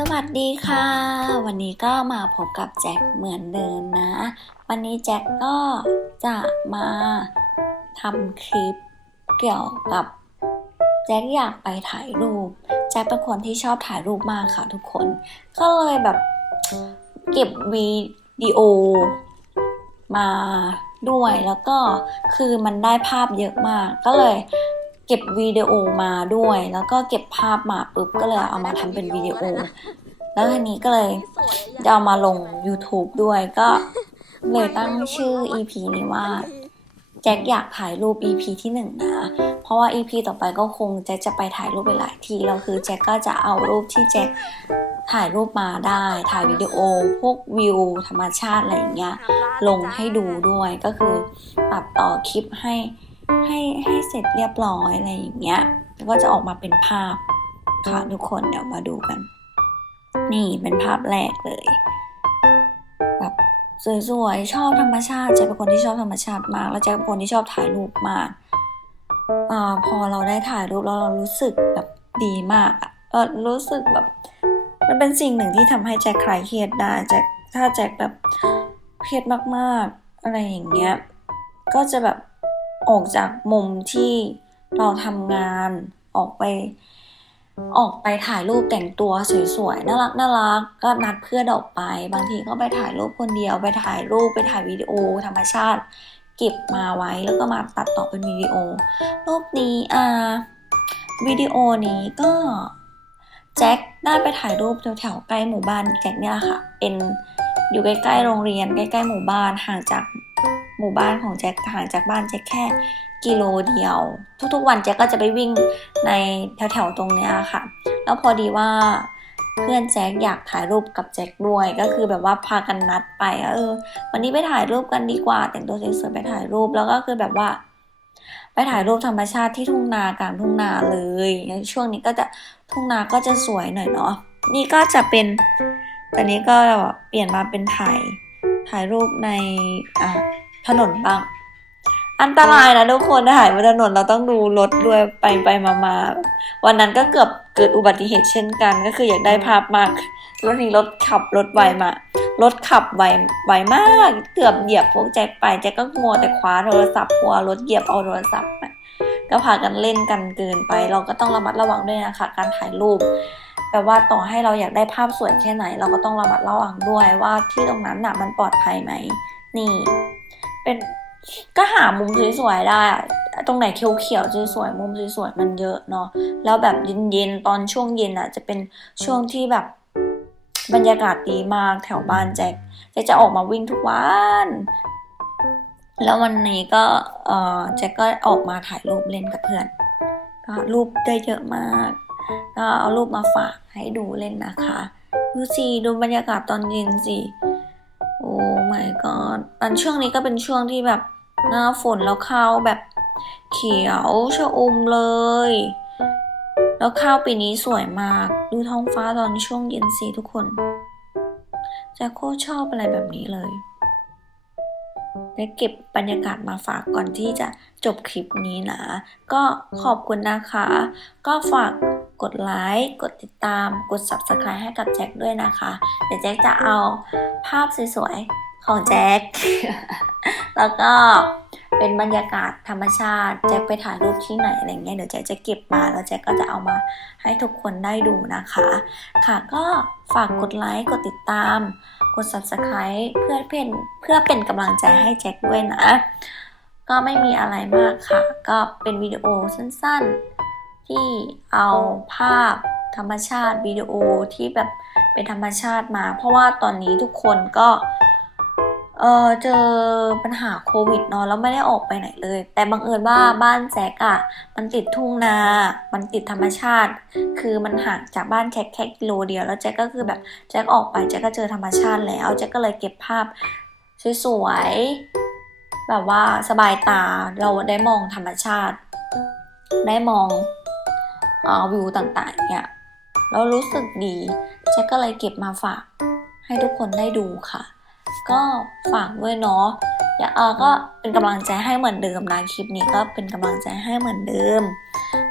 สวัสดีค่ะ วันนี้ก็มาพบกับแจ็คเหมือนเดิมนะ วันนี้แจ็คก็จะมาทำคลิปเกี่ยวกับ แจ็คอยากไปถ่ายรูป แจ็คเป็นคนที่ชอบถ่ายรูปมากค่ะทุกคน ก็เลยแบบเก็บวิดีโอมาด้วยแล้วก็คือมันได้ภาพเยอะมากก็เลย เก็บวิดีโอมาด้วย แล้วก็เก็บภาพมาปุ๊บก็เลยเอามาทำเป็นวิดีโอ แล้วทีนี้ก็เลยจะเอามาลง YouTube ด้วยก็เลยตั้งชื่อ EP นี้ว่าแจ็คอยากถ่ายรูป EP ที่หนึ่งนะ เพราะว่า EP ต่อไปก็คงแจ็คจะไปถ่ายรูปไปหลายที่แล้วคือแจ็คก็จะเอารูปที่แจ็คถ่ายรูปมาได้ ถ่ายวิดีโอ พวกวิว ธรรมชาติอะไรอย่างเงี้ย ลงให้ดูด้วย ก็คือตัดต่อคลิปให้ ให้ให้เสร็จเรียบร้อยอะไรอย่างเงี้ยแล้วก็จะออกมาเป็นภาพค่ะทุกคนเดี๋ยวมาดูกัน นี่เป็นภาพแรกเลยแบบสวยๆชอบธรรมชาติเจ๊เป็นคนที่ชอบธรรมชาติมาก แล้วเจ๊เป็นคนที่ชอบถ่ายรูปมากอ่าพอเราได้ถ่ายรูปแล้วเรารู้สึกแบบดีมากเออรู้สึกแบบ มันเป็นสิ่งหนึ่งที่ทำให้แจ็คคลายเครียดได้แจ็คถ้าแจ็คแบบเครียดมากๆ อะไรอย่างเงี้ย ก็จะแบบ ออกจากมุมที่เราทำงานออกไป ออกไปถ่ายรูปแต่งตัวสวยๆน่ารักน่ารักก็นัดเพื่อนออกไป บางทีก็ไปถ่ายรูปคนเดียว ไปถ่ายรูปไปถ่ายวิดีโอ ธรรมชาติ เก็บมาไว้แล้วก็มาตัดต่อเป็นวิดีโอรูปนี้อ่าวิดีโอนี้ก็แจ็คได้ไปถ่ายรูปแถวๆใกล้หมู่บ้านแจ็คเนี่ยแหละค่ะ เป็นอยู่ใกล้ๆโรงเรียนใกล้ๆหมู่บ้านห่างจาก หมู่บ้านของแจ็คห่างจากบ้านแจ็คแค่กิโลเดียว ทุกๆวันแจ็คก็จะไปวิ่งในแถวๆตรงเนี้ยค่ะ แล้วพอดีว่าเพื่อนแจ็คอยากถ่ายรูปกับแจ็คด้วยก็คือแบบว่าพากันนัดไปเออ วันนี้ไปถ่ายรูปกันดีกว่า แต่งตัวสวยๆไปถ่ายรูปแล้วก็คือแบบว่าไปถ่ายรูปธรรมชาติที่ทุ่งนากลางทุ่งนาเลยช่วงนี้ก็จะทุ่งนาก็จะสวยหน่อยเนาะนี่ก็จะเป็นตอนนี้ก็เปลี่ยนมาเป็นถ่ายถ่ายรูปในอ่า ถนนบ้าง อันตรายนะทุกคนถ่ายบนถนนเราต้องดูรถด้วยไปไปมามาวันนั้นก็เกือบเกิดอุบัติเหตุเช่นกัน ก็คืออยากได้ภาพมากรถนี้รถขับรถไวมารถขับไวไวมากเกือบเหยียบพวกแจ็คไปแจ็คก็มัวแต่คว้าโทรศัพท์กลัวรถเหยียบเอาโทรศัพท์ก็พากันเล่นกันเกินไป เราก็ต้องระมัดระวังด้วยนะคะ การถ่ายรูปแปลว่าต่อให้เราอยากได้ภาพสวยแค่ไหน เราก็ต้องระมัดระวังด้วยว่าที่ตรงนั้นน่ะมันปลอดภัยไหม นี่ เป็นก็หามุมสวยๆได้อะตรงไหนเขียวๆสวยๆมุมสวยๆมันเยอะเนาะแล้วแบบเย็นๆตอนช่วงเย็นอะ จะเป็นช่วงที่แบบบรรยากาศดีมากแถวบ้านแจ็คแจ็คจะออกมาวิ่งทุกวัน แล้ววันนี้ก็เออแจ็คก็ออกมาถ่ายรูปเล่นกับเพื่อนก็รูปได้เยอะมาก ก็เอารูปมาฝากให้ดูเล่นนะคะ ดูสิดูบรรยากาศตอนเย็นสิ my god อันช่วงนี้ก็เป็นช่วงที่แบบหน้าฝนแล้วข้าวแบบเขียวชะอมเลย แล้วข้าวปีนี้สวยมาก ดูท้องฟ้าตอนช่วงเย็นสิทุกคนจะโคชอบอะไรแบบนี้เลยได้เก็บบรรยากาศมาฝากก่อนที่จะจบคลิปนี้นะ ก็ขอบคุณนะคะ ก็ฝาก กดไลค์กดติดตาม กด subscribe ให้กับแจ็คด้วยนะคะ เดี๋ยวแจ็คจะเอาภาพสวยๆ ของแจ็ค แล้วก็เป็นบรรยากาศธรรมชาติแจ็คไปถ่ายรูปที่ไหนอะไรเงี้ยเดี๋ยวแจ็คจะเก็บมาแล้วแจ็คก็จะเอามาให้ทุกคนได้ดูนะคะ ค่ะก็ฝากกดไลค์กดติดตาม กด subscribe เพื่อเป็นเพื่อเป็นกำลังใจให้แจ็คด้วยนะ ก็ไม่มีอะไรมากค่ะ ก็เป็นวิดีโอสั้นๆ ที่เอาภาพธรรมชาติวิดีโอที่แบบเป็นธรรมชาติมา เพราะว่าตอนนี้ทุกคนก็เออเจอปัญหาโควิดเนาะแล้วไม่ได้ออกไปไหนเลย แต่บังเอิญว่าบ้านแจ็คอะมันติดทุ่งนา มันติดธรรมชาติ คือมันห่างจากบ้านแจ็คแค่กิโลเดียวแล้วแจ็คก็คือแบบแจ็คออกไปแจ็คก็เจอธรรมชาติแล้วแจ็คก็เลยเก็บภาพสวยๆแบบว่าสบายตาเราได้มองธรรมชาติ ได้มอง วิวต่างๆเนี่ยแล้วรู้สึกดีแจ็คก็เลยเก็บมาฝากให้ทุกคนได้ดูค่ะ ก็ฝากด้วยเนาะอย่าเออก็เป็นกำลังใจให้เหมือนเดิมนะคลิปนี้ก็เป็นกำลังใจให้เหมือนเดิม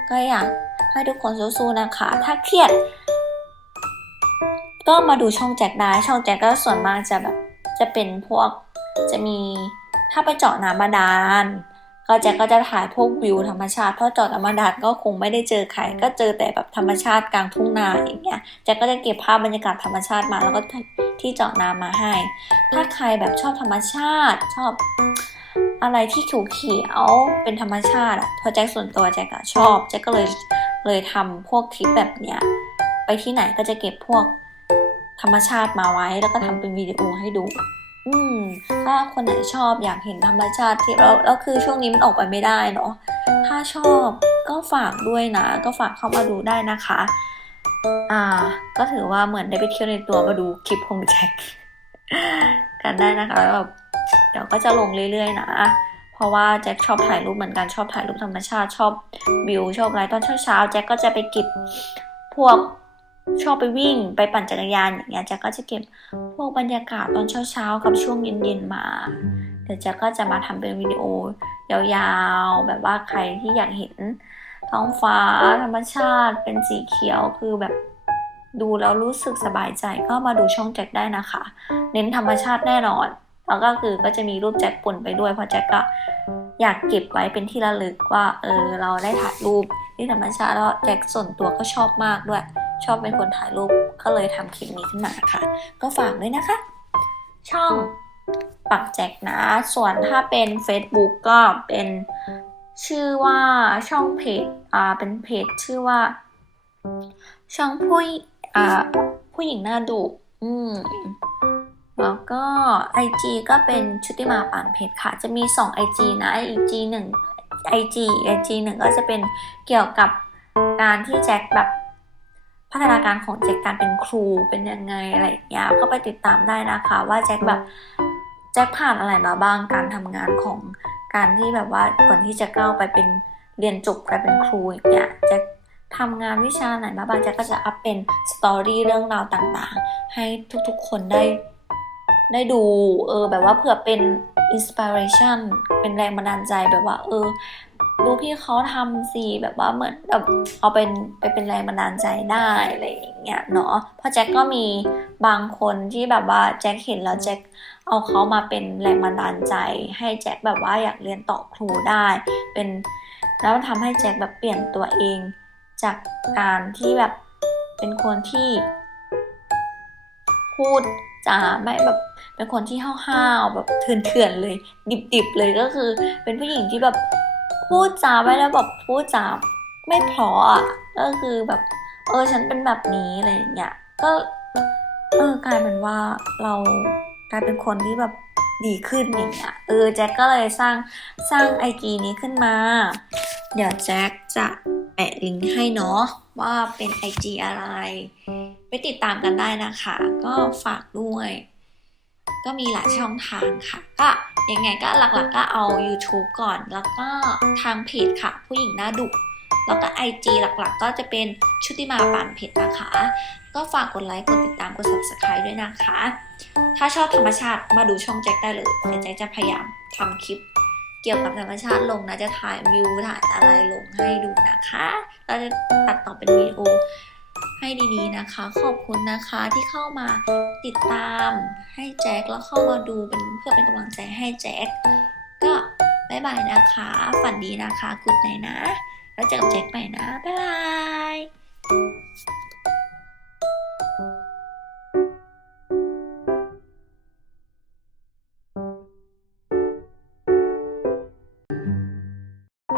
ก็อยากให้ทุกคนสู้ๆนะคะ ถ้าเครียด ก็มาดูช่องแจ็คได้ช่องแจ็คก็ส่วนมากจะแบบจะเป็นพวกจะมีถ้าไปเจาะน้ำบาดาล ก็แจ็คก็จะถ่ายพวกวิวธรรมชาติเพราะเจาะน้ำบาดาลก็คงไม่ได้เจอใครก็เจอแต่แบบธรรมชาติกลางทุ่งนาอย่างเงี้ยแจ็คก็จะเก็บภาพบรรยากาศธรรมชาติมาแล้วก็ที่เจาะน้ำมาให้ ถ้าใครแบบชอบธรรมชาติชอบอะไรที่เขียวๆเป็นธรรมชาติอะเพราะแจ็คส่วนตัวแจ็คอะชอบแจ็คก็เลยเลยทำพวกคลิปแบบเนี้ยไปที่ไหนก็จะเก็บพวกธรรมชาติมาไว้แล้วก็ทำเป็นวิดีโอให้ดู อืม ถ้าคนไหนชอบอยากเห็นธรรมชาติที่เราแล้วคือช่วงนี้มันออกไปไม่ได้เนาะถ้าชอบก็ฝากด้วยนะ ก็ฝากเข้ามาดูได้นะคะ อ่า ก็ถือว่าเหมือนได้ไปเที่ยวในตัวมาดูคลิปของแจ็คกันได้นะคะแล้วแบบเดี๋ยวก็จะลงเรื่อยๆนะเพราะว่าแจ็คชอบถ่ายรูปเหมือนกันชอบถ่ายรูปธรรมชาติชอบวิวชอบอะไรตอนเช้าๆแจ็คก็จะไปเก็บพวก ชอบไปวิ่งไปปั่นจักรยานอย่างเงี้ยแจ็คก็จะเก็บพวกบรรยากาศตอนเช้าๆ กับช่วงเย็นๆมาเดี๋ยวแจ็คก็จะมาทำเป็นวิดีโอยาวๆ แบบว่าใครที่อยากเห็นท้องฟ้าธรรมชาติเป็นสีเขียวคือแบบดูแล้วรู้สึกสบายใจก็มาดูช่องแจ็คได้นะคะ เน้นธรรมชาติแน่นอน แล้วก็คือก็จะมีรูปแจ็คปนไปด้วยเพราะแจ็คก็ อยากเก็บไว้เป็นที่ระลึกว่าเออเราได้ถ่ายรูปที่ธรรมชาติแล้วแจ็คส่วนตัวก็ชอบมากด้วย ชอบเป็นคนถ่ายรูปก็เลยทำคลิปนี้ขึ้นมาค่ะ ก็ฝากด้วยนะคะ ช่องปักแจ็คนะ ส่วนถ้าเป็น Facebook ก็เป็นชื่อว่าช่องเพจอ่าเป็นเพจชื่อว่า ช่องผู้อ่าผู้หญิงหน้าดุอืม แล้วก็ IG ก็เป็นชุติมาป่านเพชรค่ะ จะมี 2 IG นะ IG 1 IG IG 1 ก็จะเป็นเกี่ยวกับการที่แจ็คแบบพัฒนาการของแจ็คการเป็นครูเป็นยังไงอะไรอย่างเงี้ยก็ไปติดตามได้นะคะ ว่าแจ็คแบบแจ็คผ่านอะไรมาบ้างการทำงานของการที่แบบว่าก่อนที่จะก้าวไปเป็นเรียนจบไปเป็นครูอย่างเงี้ยแจ็คทำงานวิชาไหนมาบ้างแจ็คก็จะอัพเป็นสตอรี่เรื่องราวต่างๆ ให้ทุกๆคนได้ ได้ดูเออแบบว่าเผื่อเป็นอินสปิเรชันเป็นแรงบันดาลใจแบบว่า เออ ดูพี่เขาทำสิแบบว่าเหมือนแบบเอาเป็นไปเป็นแรงบันดาลใจได้อะไรอย่างเงี้ยเนาะเพราะแจ็คก็มีบางคนที่แบบว่าแจ็คเห็นแล้วแจ็คเอาเขามาเป็นแรงบันดาลใจ ให้แจ็คแบบว่าอยากเรียนต่อครูได้ เป็นแล้วทำให้แจ็คแบบเปลี่ยนตัวเอง จากการที่แบบเป็นคนที่พูด จ๋าไม่แบบเป็นคนที่ห้าวๆแบบเถื่อนๆเลย ดิบๆเลยก็คือ เป็นผู้หญิงที่แบบพูดจาไม่แล้วแบบพูดจาไม่เพราะอะก็คือแบบ เออฉันเป็นแบบนี้อะไรอย่างเงี้ยก็เออกลายเป็นว่าเรากลายเป็นคนที่แบบดีขึ้นอย่างเงี้ยเออแจ็คก็เลยสร้างสร้างไอจีนี้ขึ้นมา เดี๋ยวแจ็คจะแปะลิงก์ให้เนาะว่าเป็น IG อะไร ไปติดตามกันได้นะคะ ก็ฝากด้วย ก็มีหลายช่องทางค่ะ ก็ยังไงก็หลักๆก็เอา YouTube ก่อน แล้วก็ทางเพจค่ะ ผู้หญิงหน้าดุแล้วก็ IG หลักๆ ก็จะเป็นชุติมาปานเพจนะคะ ก็ฝากกดไลค์กดติดตามกด subscribe ด้วยนะคะ ถ้าชอบธรรมชาติมาดูช่องแจ็คได้เลยเดี๋ยวแจ็คจะพยายามทำคลิปเกี่ยวกับธรรมชาติลงนะจะถ่ายวิวถ่ายอะไรลงให้ดูนะคะเราจะตัดต่อเป็นวิดีโอ ให้ดีๆนะคะ ขอบคุณนะคะที่เข้ามาติดตามให้แจ็คแล้วเข้ามาดูเป็นเพื่อเป็นกำลังใจให้แจ็คก็บ๊ายบายนะคะ ฝันดีนะคะกุดไนนะ แล้วเจอกับแจ็คใหม่นะ บ๊ายบาย